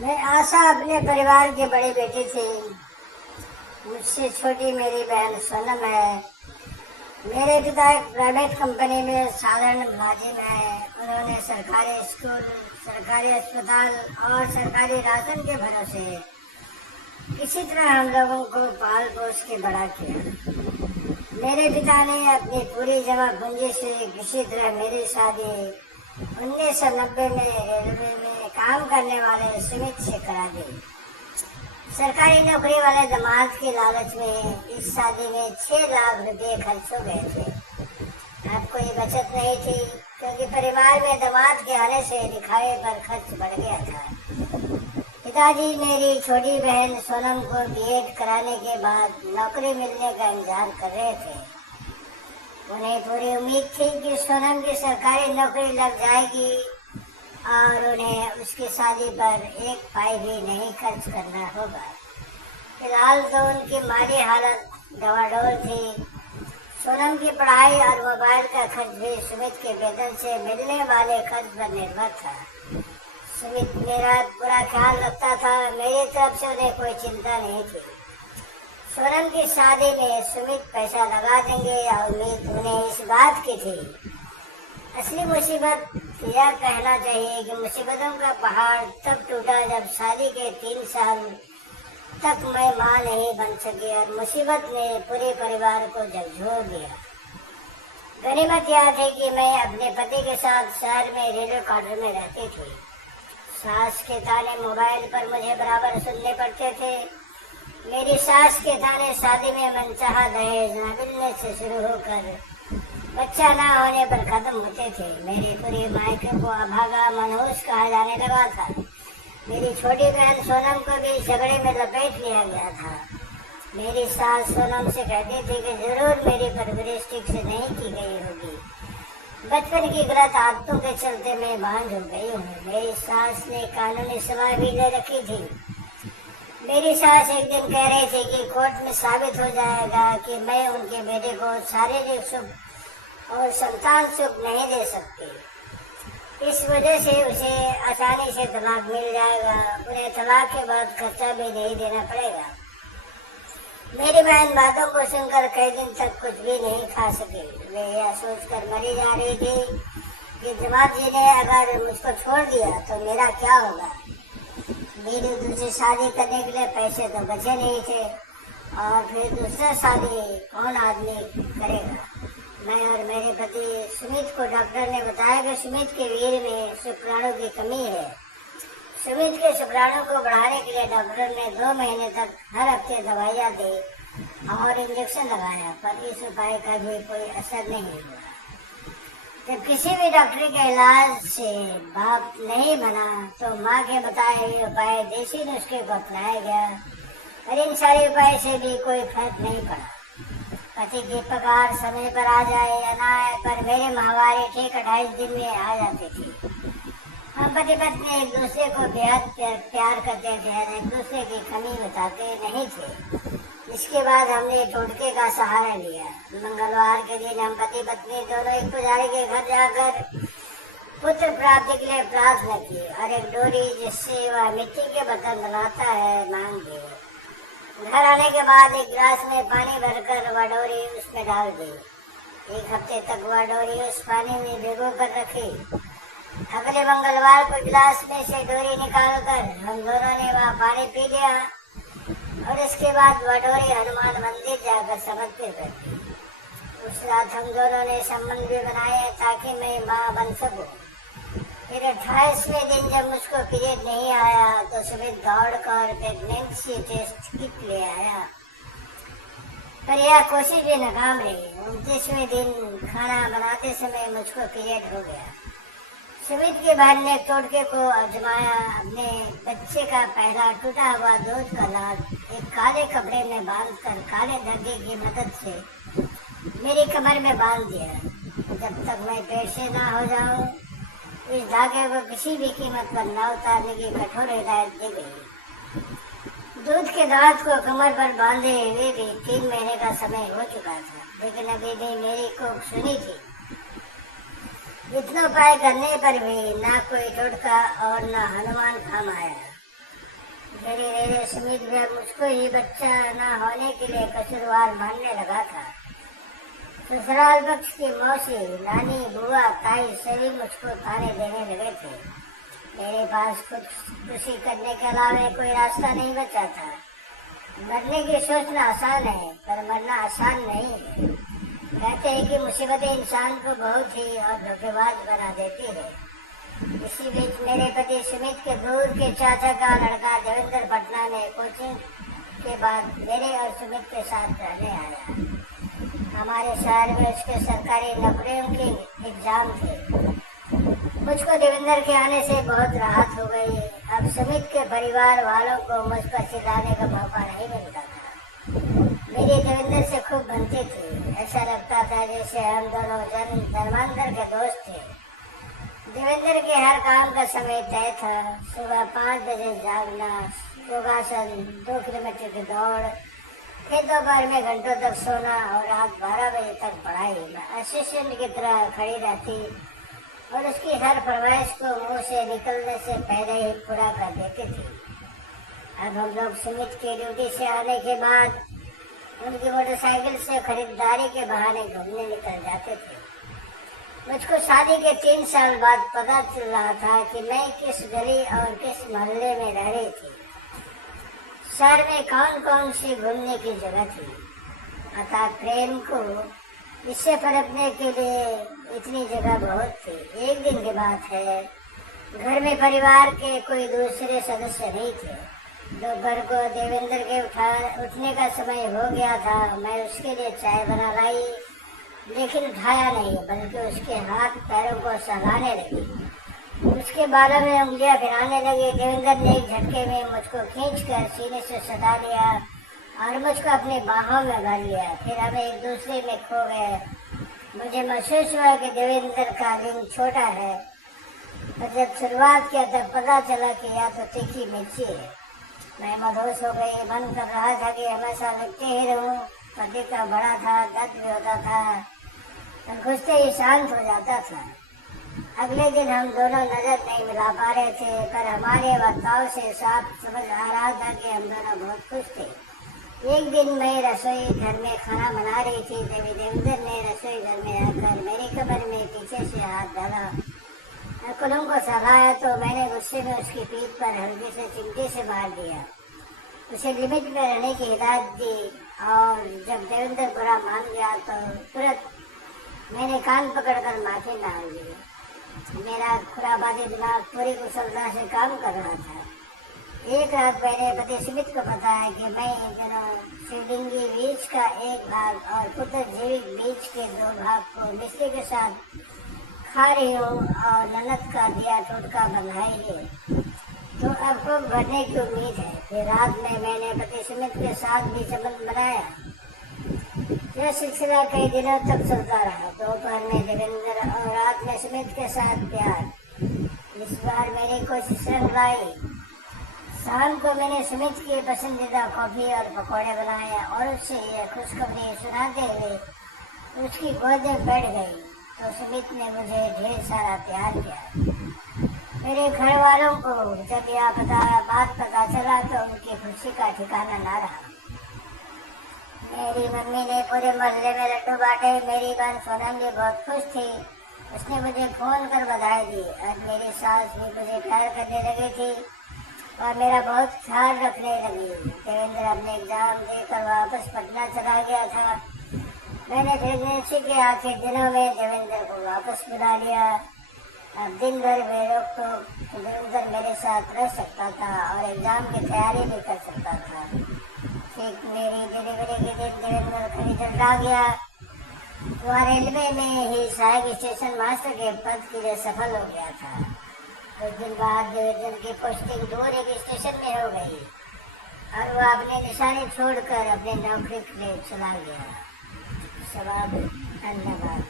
मैं आशा अपने परिवार की बड़ी बेटी थी। मुझसे छोटी मेरी बहन सोनम है। मेरे पिता एक प्राइवेट कंपनी में साधारण मुलाजिम है। उन्होंने सरकारी स्कूल, सरकारी अस्पताल और सरकारी राशन के भरोसे किसी तरह हम लोगों को पाल पोस के बड़ा किया। मेरे पिता ने अपनी पूरी जमा पूंजी से किसी तरह मेरी शादी 1990 में रेलवे में काम करने वाले सुमित से करा दी। सरकारी नौकरी वाले दामाद के लालच में इस शादी में 6 लाख रुपए खर्च हो गए थे। अब कोई बचत नहीं थी, क्योंकि परिवार में दामाद के आने से दिखावे पर खर्च बढ़ गया था। पिताजी मेरी छोटी बहन सोनम को बीएड कराने के बाद नौकरी मिलने का इंतजार कर रहे थे। उन्हें पूरी उम्मीद थी कि सोनम की सरकारी नौकरी लग जाएगी और उन्हें उसकी शादी पर एक पाई भी नहीं खर्च करना होगा। फिलहाल तो उनकी माली हालत डवाडोल थी। सोनम की पढ़ाई और मोबाइल का खर्च भी सुमित के वेतन से मिलने वाले खर्च पर निर्भर था। सुमित मेरा पूरा ख्याल रखता था। मेरी तरफ से उन्हें कोई चिंता नहीं थी। सोनम की शादी में सुमित पैसा लगा देंगे या उम्मीद उन्हें इस बात की थी। असली मुसीबत यह कहना चाहिए कि मुसीबतों का पहाड़ तब टूटा जब शादी के 3 साल तक मैं मां नहीं बन सकी और मुसीबत ने पूरे परिवार को झकझोर दिया। गनीमत यह थी कि मैं अपने पति के साथ शहर में रेलवे क्वार्टर में रहती थी। सास के ताने मोबाइल पर मुझे बराबर सुनने पड़ते थे। मेरी सास के ताने शादी में मनचाहा दहेज न मिलने से शुरू होकर बच्चा न होने पर खत्म होते थे। मेरी पूरी मायके को अभागा मनहूस कहा जाने लगा था। मेरी छोटी बहन सोनम को भी झगड़े में लपेट लिया गया था। मेरी सास सोनम से कहती थी कि जरूर मेरी परवरिश ठीक से नहीं की गई होगी। बचपन की गलत आदतों के चलते मैं बांझ हो गई हूँ। मेरी सास ने कानूनी सभा भी ले रखी थी। मेरी सास एक दिन कह रही थी कि कोर्ट में साबित हो जाएगा कि मैं उनके बेटे को शारीरिक सुख और संतान सुख नहीं दे सकती। इस वजह से उसे आसानी से तलाक मिल जाएगा। उन्हें तलाक के बाद खर्चा भी नहीं देना पड़ेगा। मेरी बहन बातों को सुनकर कई दिन तक कुछ भी नहीं खा सकी। वे यह सोचकर मरी जा रही थी कि दामाद जी ने अगर मुझको छोड़ दिया तो मेरा क्या होगा। मेरी दूसरी शादी करने के लिए पैसे तो बचे नहीं थे और फिर दूसरा शादी कौन आदमी करेगा। मैं और मेरे पति सुमित को डॉक्टर ने बताया कि सुमित के वीर्य में शुक्राणु की कमी है। सुमित के शुक्राणु को बढ़ाने के लिए डॉक्टर ने 2 महीने तक हर हफ्ते दवाइयाँ दी और इंजेक्शन लगाया, पर इस उपाय का भी कोई असर नहीं हुआ। जब किसी भी डॉक्टर के इलाज से बाप नहीं बना तो माँ के बताए हुए उपाय देसी नुस्खे को अपनाया गया, पर इन सारे उपाय से भी कोई फर्क नहीं पड़ा। पति की पगार समय पर आ जाए या ना आए, पर मेरे माहवारी ठीक 28 दिन में आ जाती थी। हम पति पत्नी एक दूसरे को बेहद प्यार करते थे और एक दूसरे की कमी बताते नहीं थे। इसके बाद हमने टोटके का सहारा लिया। मंगलवार के दिन हम पति पत्नी दोनों एक पुजारी के घर जाकर पुत्र प्राप्ति के लिए प्रार्थना की और एक डोरी जिससे वह मिट्टी के बर्तन बनाता है मांग दी। घर आने के बाद एक गिलास में पानी भरकर वह डोरी उसमें डाल दी। 1 हफ्ते तक वह डोरी उस पानी में भिगो कर रखी। अगले मंगलवार को गिलास में से डोरी निकालकर हम दोनों ने वह पानी पी लिया और इसके बाद वह डोरी हनुमान मंदिर जाकर समर्पित कर दी। उस रात हम दोनों ने संबंध भी बनाए ताकि मैं माँ बन सकूं। फिर 28वें दिन जब मुझको पीरियड नहीं आया तो सुमित दौड़कर प्रेगनेंसी टेस्ट किट ले आया, पर यह कोशिश भी नाकाम रही। 29वें दिन खाना बनाते समय मुझको पीरियड हो गया। सुमित की बहन ने टोटके को आजमाया। अपने बच्चे का पहला टूटा हुआ दूध का लाल एक काले कपड़े में बांधकर काले धागे की मदद से मेरी कमर में बांध दिया। जब तक मैं पेट से ना हो जाऊं, इस धागे को किसी भी कीमत पर न उतारने की कठोर हिदायत दी गई। दूध के दांत को कमर पर बांधे हुए भी 3 महीने का समय हो चुका था, लेकिन अभी भी मेरी कोख सुनी थी। इतना उपाय करने पर भी ना कोई टोटका और ना हनुमान काम आया। धीरे धीरे सुमित भी मुझको ही बच्चा न होने के लिए कसूरवार मानने लगा था। ससुराल पक्ष की मौसी, नानी, बुआ, ताई सभी मुझको ताने देने लगे थे। मेरे पास खुदकुशी करने के अलावा कोई रास्ता नहीं बचा था। मरने की सोचना आसान है पर मरना आसान नहीं है। कहते हैं कि मुसीबतें इंसान को बहुत ही और धोखेबाज बना देती है। इसी बीच मेरे पति सुमित के दूर के चाचा का लड़का देवेंद्र पटना में कोचिंग के बाद मेरे और सुमित के साथ रहने आया। हमारे शहर में उसके सरकारी नौकरियों के एग्जाम थे। मुझको देवेंद्र के आने से बहुत राहत हो गई। अब सुमित के परिवार वालों को मुझ पर चिल्लाने का मौका नहीं मिलता था। मेरी देवेंद्र से खूब बनती थी। ऐसा लगता था जैसे हम दोनों धर्मांतर के दोस्त थे। देवेंद्र के हर काम का समय तय था। सुबह 5 बजे जागना, योगासन, 2 किलोमीटर की दौड़, फिर दोपहर में घंटों तक सोना और रात 12 बजे तक पढ़ाई। मैं असिस्टेंट की तरह खड़ी रहती और उसकी हर फरमाइश को मुंह से निकलने से पहले ही पूरा कर देती थी। अब हम लोग सुमित की ड्यूटी से आने के बाद उनकी मोटरसाइकिल से खरीदारी के बहाने घूमने निकल जाते थे। मुझको शादी के 3 साल बाद पता चल रहा था कि मैं किस गली और किस मोहल्ले में रह रही थी। शहर में कौन कौन सी घूमने की जगह थी। अतः प्रेम को इससे परखने के लिए इतनी जगह बहुत थी। एक दिन की बात है, घर में परिवार के कोई दूसरे सदस्य नहीं थे। दोपहर को देवेंद्र के उठने का समय हो गया था। मैं उसके लिए चाय बना लाई, लेकिन उठाया नहीं बल्कि उसके हाथ पैरों को सहलाने लगी। उसके बालों में उंगलियां फिराने लगी। देवेंद्र ने एक झटके में मुझको खींचकर सीने से सटा लिया और मुझको अपनी बाहों में भर लिया। फिर हम एक दूसरे में खो गए। मुझे महसूस हुआ कि देवेंद्र का लिंग छोटा है, पर जब शुरुआत किया तब पता चला कि यह तो तीखी मिर्ची है। मैं मदहोश हो गई। मन कर रहा था कि हमेशा लिखते ही रहूं। पति का बड़ा था, दर्द भी होता था, पर घुसते ही शांत हो जाता था। अगले दिन हम दोनों नजर नहीं मिला पा रहे थे, पर हमारे बर्ताव से साफ समझ आ रहा था कि हम दोनों बहुत खुश थे। एक दिन मैं रसोई घर में खाना बना रही थी, तभी देवेंद्र ने रसोई घर में आकर मेरी कमर में पीछे से हाथ डाला। कुलम को सहलाया तो मैंने गुस्से में उसकी पीठ पर हल्के से चिमटे से मार दिया। उसे लिमिट में रहने की हिदायत दी और जब देवेंद्र बुरा मान गया तो तुरंत मैंने कान पकड़कर माफी मांग ली। मेरा खुराबादी दिमाग पूरी कुशलता से काम कर रहा था। एक रात मैंने पति सुमित को बताया कि मैं इन दिनों शिवलिंगी बीज का एक भाग और पुत्रजीविक बीज के 2 भाग को मिश्री के साथ खा रही हूँ और ननद का दिया टोटका बंधाई है, तो अब खूब बढ़ने की उम्मीद है। फिर रात में मैंने पति सुमित के साथ भी संबंध बनाया। यह सिलसिला कई दिनों तक चलता रहा। दोपहर में देवेंद्र और रात में सुमित के साथ प्यार। इस बार मैंने कोशिश रंग लाई। शाम को मैंने सुमित की पसंदीदा कॉफी और पकौड़े बनाए और उससे यह खुशखबरी सुनाते हुए उसकी गोद में बैठ गई तो सुमित ने मुझे ढेर सारा प्यार किया। मेरे घर वालों को जब यह बात पता चला तो उनकी खुशी का ठिकाना ना रहा। मेरी मम्मी ने पूरे मोहल्ले में लड्डू बांटे। मेरी बहन सोनम भी बहुत खुश थी। उसने मुझे फोन कर बधाई दी और मेरी सास भी मुझे प्यार करने लगी थी और मेरा बहुत ख्याल रखने लगी। देवेंद्र अपने एग्जाम देकर वापस पटना चला गया था। मैंने प्रेगनेंसी के आखिरी दिनों में देवेंद्र को वापस बुला लिया। अब दिन भर बेरोक तो देवेंद्र मेरे साथ रह सकता था और एग्जाम की तैयारी भी कर सकता था। ठीक मेरी डिलीवरी के दिन देवेंद्र कहीं चला गया। वह रेलवे में ही सहायक स्टेशन मास्टर के पद के लिए सफल हो गया था। कुछ दिन बाद देवेंद्र की पोस्टिंग दूर एक स्टेशन में हो गई और वह अपनी निशानी छोड़कर अपनी नौकरी के लिए चला गया। धन्यवाद।